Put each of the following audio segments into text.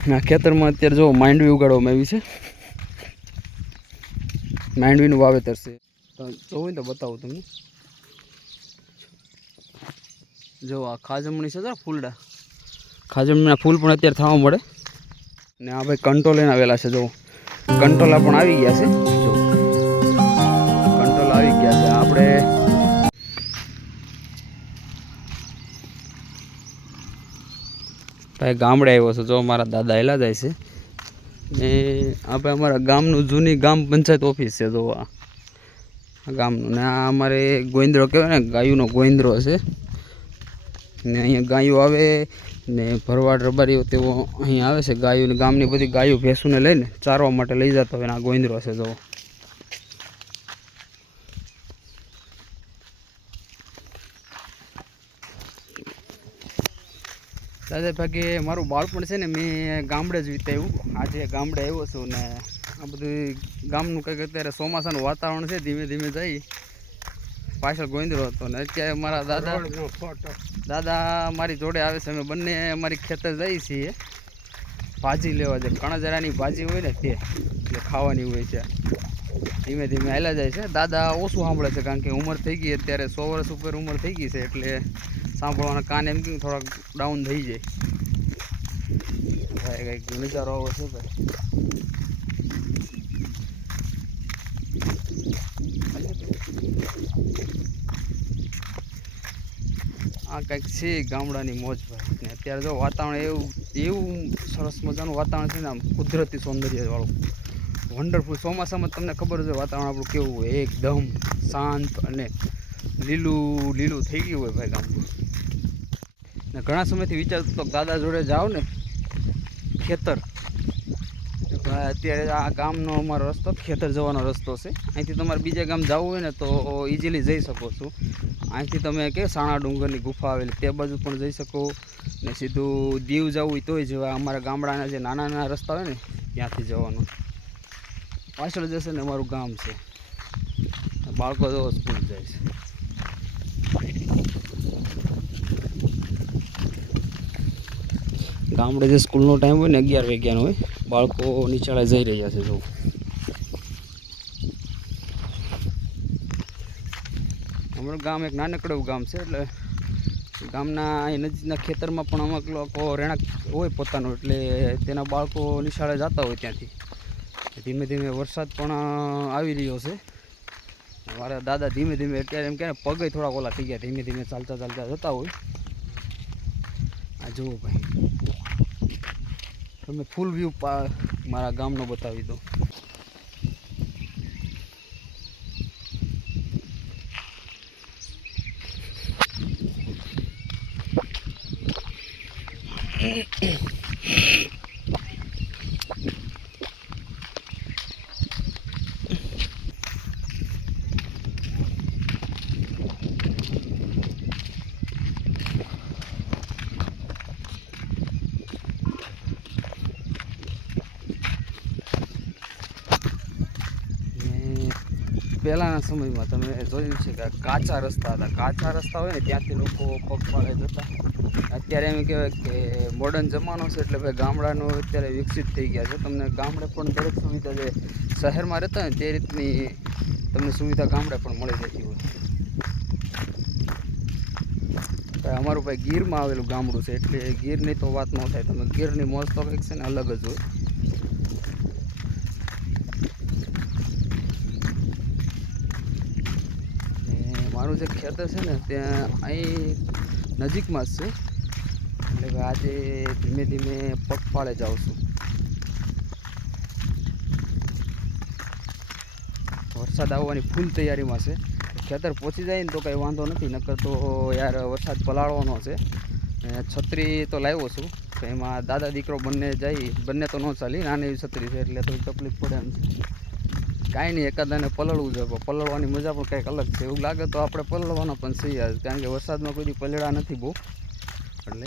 આ ખેતરમાં અત્યારે જો માંડવી ઉગાડવામાં આવી છે. માંડવીનું વાવેતર છે. જોવું તો બતાવું તમને. જો આ ખાજમણી છે ફૂલડા. ખાજમણીના ફૂલ પણ અત્યારે થવા મળે. ને આ ભાઈ કંટોલ એના આવેલા છે, જો. કંટોલા પણ આવી ગયા છે. જો. ભાઈ ગામડે આવ્યો છે. જો મારા દાદા એલા જાય છે. ને આપણે અમારા ગામનું જૂની ગામ પંચાયત ઓફિસ છે, જો આ. ગામનું. ને આ અમારે ગોવિંદ્રો કહેવાય ને, ગાયુંનો ગોવિંદ્રો છે. ને અહીંયા ગાયો આવે ને ભરવાડ રબારીઓ તેઓ અહીં આવે છે ગાયો ગામની બધી ગાયો ભેંસુને લઈને ચારવા માટે લઈ જતા હોય ને આ ગોવિંદ્રો છે, જો. દાદા ભાગે મારું બાળપણ છે ને મેં ગામડે જ વિતાવ્યું. આજે ગામડે આવ્યો છું ને આ બધું ગામનું કંઈક અત્યારે ચોમાસાનું વાતાવરણ છે ધીમે ધીમે જઈ પાછળ ગોંદરો હતો ને અત્યારે મારા દાદા દાદા મારી જોડે આવે છે. અમે બંને અમારી ખેતર જઈએ છીએ. ભાજી લેવા જાય. કણજરાની ભાજી હોય ને તે જે ખાવાની હોય છે. ધીમે ધીમે હાલ્યા જાય છે. દાદા ઓછું સાંભળે છે કારણ કે ઉંમર થઈ ગઈ અત્યારે સો વર્ષ ઉપર ઉંમર થઈ ગઈ છે એટલે સાંભળવાના કાન એમ કે થોડાક ડાઉન થઈ જાય. ભાઈ કંઈક નજારો આવો છે ભાઈ આ કંઈક છે ગામડાની મોજ ભાઈ. ને અત્યારે જો વાતાવરણ એવું એવું સરસ મજાનું વાતાવરણ છે ને આમ કુદરતી સૌંદર્ય વાળું વન્ડરફુલ ચોમાસામાં તમને ખબર છે, વાતાવરણ આપણું કેવું હોય? એકદમ શાંત અને લીલું લીલું થઈ ગયું હોય ભાઈ ગામ ને ઘણા સમયથી વિચારતો તો દાદા જોડે જાઓ ને, ખેતર. અત્યારે આ ગામનો અમારો રસ્તો, ખેતર જવાનો રસ્તો છે. અહીંથી તમારે બીજા ગામ જવું હોય ને તો ઇઝીલી જઈ શકો છો. અહીંથી તમે કે સાણા ડુંગરની ગુફા આવેલી, તે બાજુ પણ જઈ શકો. ને સીધું દીવ જવું હોય તોય જવા અમારા ગામડાના જે નાના નાના રસ્તા હોય ને, ત્યાંથી જવાનું. પાછળ જશે ને અમારું ગામ છે. બાળકો તો સ્કૂલ જાય છે. ગામડે જે સ્કૂલનો ટાઈમ હોય ને અગિયાર વાગ્યાનો હોય, બાળકો નિશાળે જઈ રહ્યા છે જો અમારું ગામ એક નાનકડું ગામ છે, એટલે ગામના અહીં નજીકના ખેતરમાં પણ અમુક લોકો રહેણાંક હોય પોતાનું, એટલે તેના બાળકો નિશાળે જતા હોય ત્યાંથી. ધીમે ધીમે વરસાદ પણ આવી રહ્યો છે. મારા દાદા ધીમે ધીમે અત્યારે એમ કે પગે થોડાક ઓલા થઈ ગયા, ધીમે ધીમે ચાલતા ચાલતા જતા હોય. આ જુઓ ભાઈ. તમે ફૂલ વ્યૂ મારા ગામનો બતાવી દો ને પહેલાંના સમયમાં તમે જોયું છે કે કાચા રસ્તા હતા. કાચા રસ્તા હોય ને ત્યાંથી લોકો પગપાળે જતા. અત્યારે એમ કહેવાય કે મોડર્ન જમાનો છે એટલે ભાઈ ગામડાનો અત્યારે વિકસિત થઈ ગયા છે. તમને ગામડે પણ દરેક સુવિધા જે શહેરમાં રહેતા ને તે રીતની તમને સુવિધા ગામડે પણ મળી જતી હોય. અમારું ભાઈ ગીરમાં આવેલું ગામડું છે. એટલે ગીરની તો વાત ન થાય. તમે ગીરની મોજ તો કંઈક છે ને અલગ જ હોય ને મારું જે ખેતર છે ને, ત્યાં અહીં નજીકમાં જ છે. એટલે કે આજે ધીમે ધીમે પગપાળે જાઉં છું. વરસાદ આવવાની ફૂલ તૈયારીમાં છે. ખેતર પહોંચી જાય ને તો કંઈ વાંધો નથી, નકર તો યાર વરસાદ પલાળવાનો છે. છત્રી તો લાવ્યો છું, તો એમાં દાદા દીકરો બંને જાય, બંને તો ન ચાલી, નાની છત્રી છે, એટલે થોડી તકલીફ પડે એમ કાંઈ નહીં, એકાદાને પલળવું જોઈએ પલળવાની મજા પણ કંઈક અલગ છે. એવું લાગે તો આપણે પલળવાનો પણ છીએ કારણ કે વરસાદમાં કોઈ પલળ્યા નથી બહુ. એટલે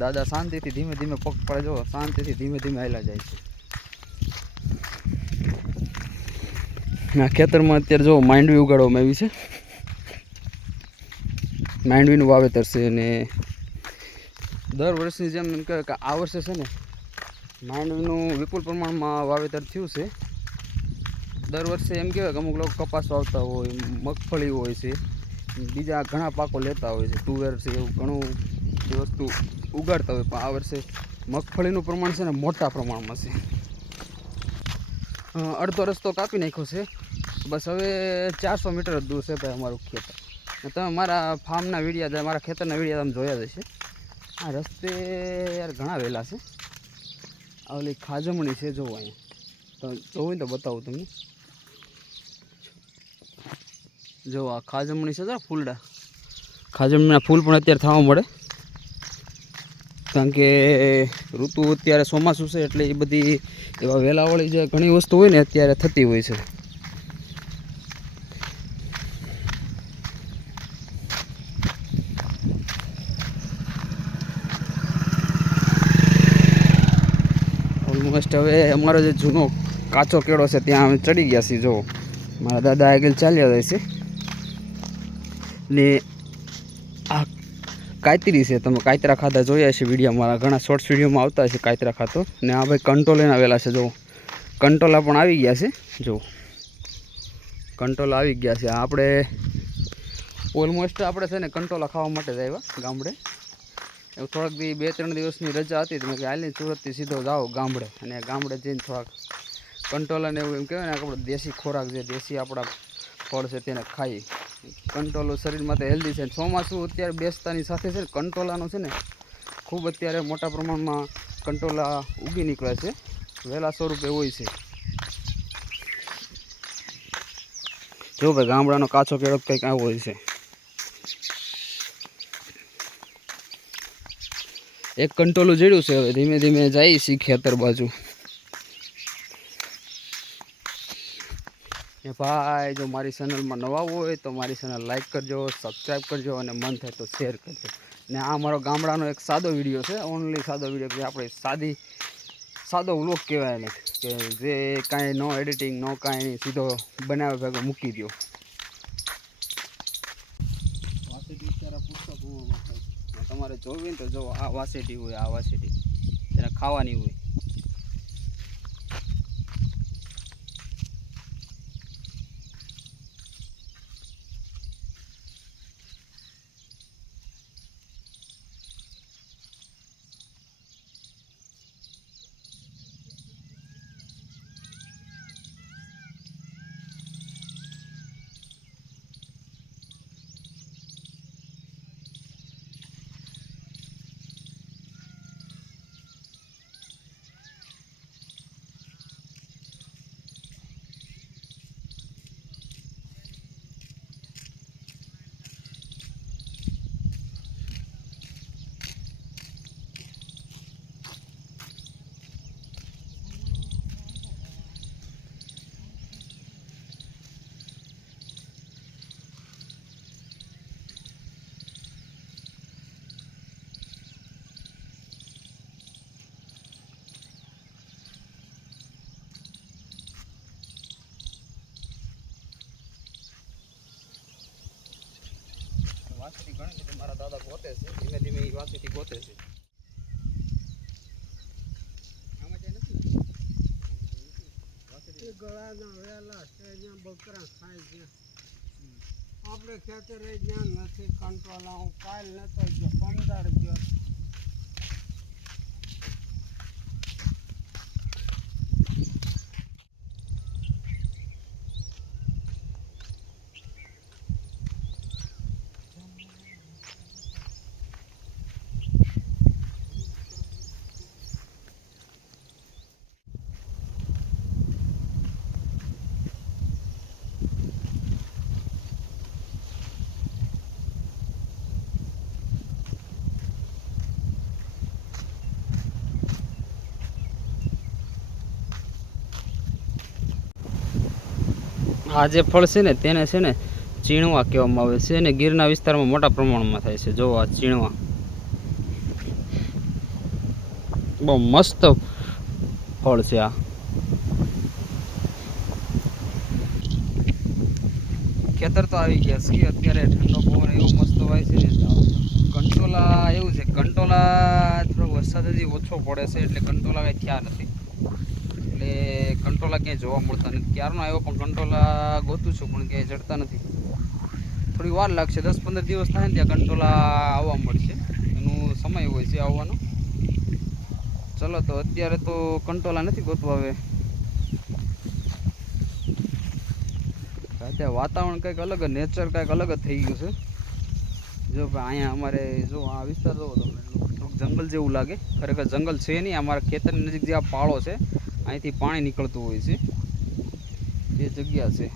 દાદા શાંતિથી ધીમે ધીમે પગ પડે જો શાંતિથી ધીમે ધીમે આવેલા જાય છે. આ ખેતરમાં અત્યારે જો માંડવી ઉગાડવામાં આવી છે. માંડવીનું વાવેતર છે અને દર વર્ષની જેમ એમ કે આ વર્ષે છે ને, માંડવીનું વિપુલ પ્રમાણમાં વાવેતર થયું છે. દર વર્ષે એમ કહેવાય કે અમુક લોકો કપાસ વાવતા હોય, મગફળી હોય છે, બીજા ઘણા પાકો લેતા હોય છે, તુવેર છે, એવું ઘણું જે વસ્તુ ઉગાડતા હોય, પણ આ વર્ષે મગફળીનું પ્રમાણ છે ને મોટા પ્રમાણમાં છે. અડધો રસ્તો કાપી નાખ્યો છે. બસ હવે ચારસો મીટર જ દૂર છે ભાઈ અમારું ખેતર તમે મારા ફાર્મના વિડીયા મારા ખેતરના વિડીયા તમે જોયા જ હશે. આ રસ્તે યાર ઘણા વહેલા છે. આ ઓલી ખાજમણી છે, જોવો અહીંયા. તો જોવું તો બતાવું તમને. જો આ ખાજમણી છે ને ફૂલડા. ખાજમણીના ફૂલ પણ અત્યારે થવા મળે. કારણ કે ઋતુ અત્યારે ચોમાસું છે એટલે એ બધી એવા વેલાવાળી જે ઘણી વસ્તુ હોય ને અત્યારે થતી હોય છે. ઓલમોસ્ટ હવે અમારો જે જૂનો કાચો કેળો છે ત્યાં અમે ચડી ગયા છીએ, જો. મારા દાદા આગળ ચાલ્યા જાય છે. ને આ કાયતરી છે. તમે કાયતરા ખાતા જોયા છે વીડિયો મારા ઘણા શોર્ટ્સ વિડીયોમાં આવતા હશે કાયતરા ખાતો. ને આ ભાઈ કંટ્રોલ એના આવેલા છે. જો, કંટોલા પણ આવી ગયા છે. જો, કંટોલા આવી ગયા છે. આપણે ઓલમોસ્ટ આપણે છે ને કંટોલા ખાવા માટે જ આવ્યા ગામડે. એવું થોડાક દી બે ત્રણ દિવસની રજા હતી. તમે હાલની સુરતથી સીધો જાઓ ગામડે. અને ગામડે જઈને થોડાક કંટ્રોલ અને એવું એમ કહેવાય ને આપણો દેશી ખોરાક જે દેશી આપણા ફળ છે તેને ખાઈ કંટોલો શરીર માટે હેલ્ધી છે. ચોમાસું અત્યારે બેસતાની સાથે છે ને કંટોલાનો છે ને ખૂબ અત્યારે મોટા પ્રમાણમાં કંટોલા ઉગી નીકળે છે. વહેલા સ્વરૂપે હોય છે. જો ભાઈ ગામડાનો કાચો કેળો કંઈક આવો હોય છે. એક કંટોલું જડ્યું છે હવે ધીમે ધીમે જાય છે ખેતર બાજુ. એ ભાઈ જો મારી ચેનલમાં નવા હોય તો મારી ચેનલ લાઇક કરજો સબસ્ક્રાઈબ કરજો અને મન થાય તો શેર કરજો. ને આ મારો ગામડાનો એક સાદો વીડિયો છે ઓનલી સાદો વીડિયો કે આપણે સાદી સાદો વ્લોગ કહેવાય એને કે જે કાંઈ નો એડિટિંગ નો કાંઈ સીધો બનાવે ભેગો મૂકી દો વાસેટી અત્યારે પુસ્તક તમારે જોવી ને તો જો આ વાસેટી હોય આ વાસેટી એને ખાવાની હોય. વાસેટી ગણી બધી મારા દાદા ગોતે છે ધીમે ધીમે એ વાસેટી ગોતે છે. ગળાના વેલા છે જ્યાં બકરા ખાય છે. આપણે ખેતરે જ્યાં નથી કંટ્રોલ હું કાલ નતો ગયો પંદર ગયો. આ જે ફળ છે ને, તેને છે ને ચીણવા કહેવામાં આવે છે અને ગીરના વિસ્તારમાં મોટા પ્રમાણમાં થાય છે. જો આ ચીણવા. બહુ મસ્ત ફળ છે આ. ખેતર તો આવી ગયા છે અત્યારે ઠંડો પવન એવો મસ્ત હોય છે ને કંટોલા એવું છે, કંટોલા થોડો વરસાદ હજી ઓછો પડે છે, એટલે કંટોલા કાંઈ થયા નથી. એટલે કંટ્રોલા ક્યાંય જોવા મળતા નથી. ક્યારનો આવ્યો પણ કંટ્રોલા ગોતું છું, પણ ક્યાંય જડતા નથી. થોડી વાર લાગશે. દસ પંદર દિવસ થાય ને ત્યાં કંટ્રોલા આવવા મળશે. એનો સમય હોય છે આવવાનો. ચલો તો અત્યારે તો કંટ્રોલા નથી ગોતવા હવે. અત્યારે વાતાવરણ કંઈક અલગ નેચર કંઈક અલગ જ થઈ ગયું છે. જો ભાઈ, અહીંયા અમારે જો આ વિસ્તાર જોવો તો જંગલ જેવું લાગે. ખરેખર જંગલ છે નહીં, અમારા ખેતરની નજીક જે આ પાળો છે અહીંથી પાણી નીકળતું હોય છે. એ જગ્યા છે.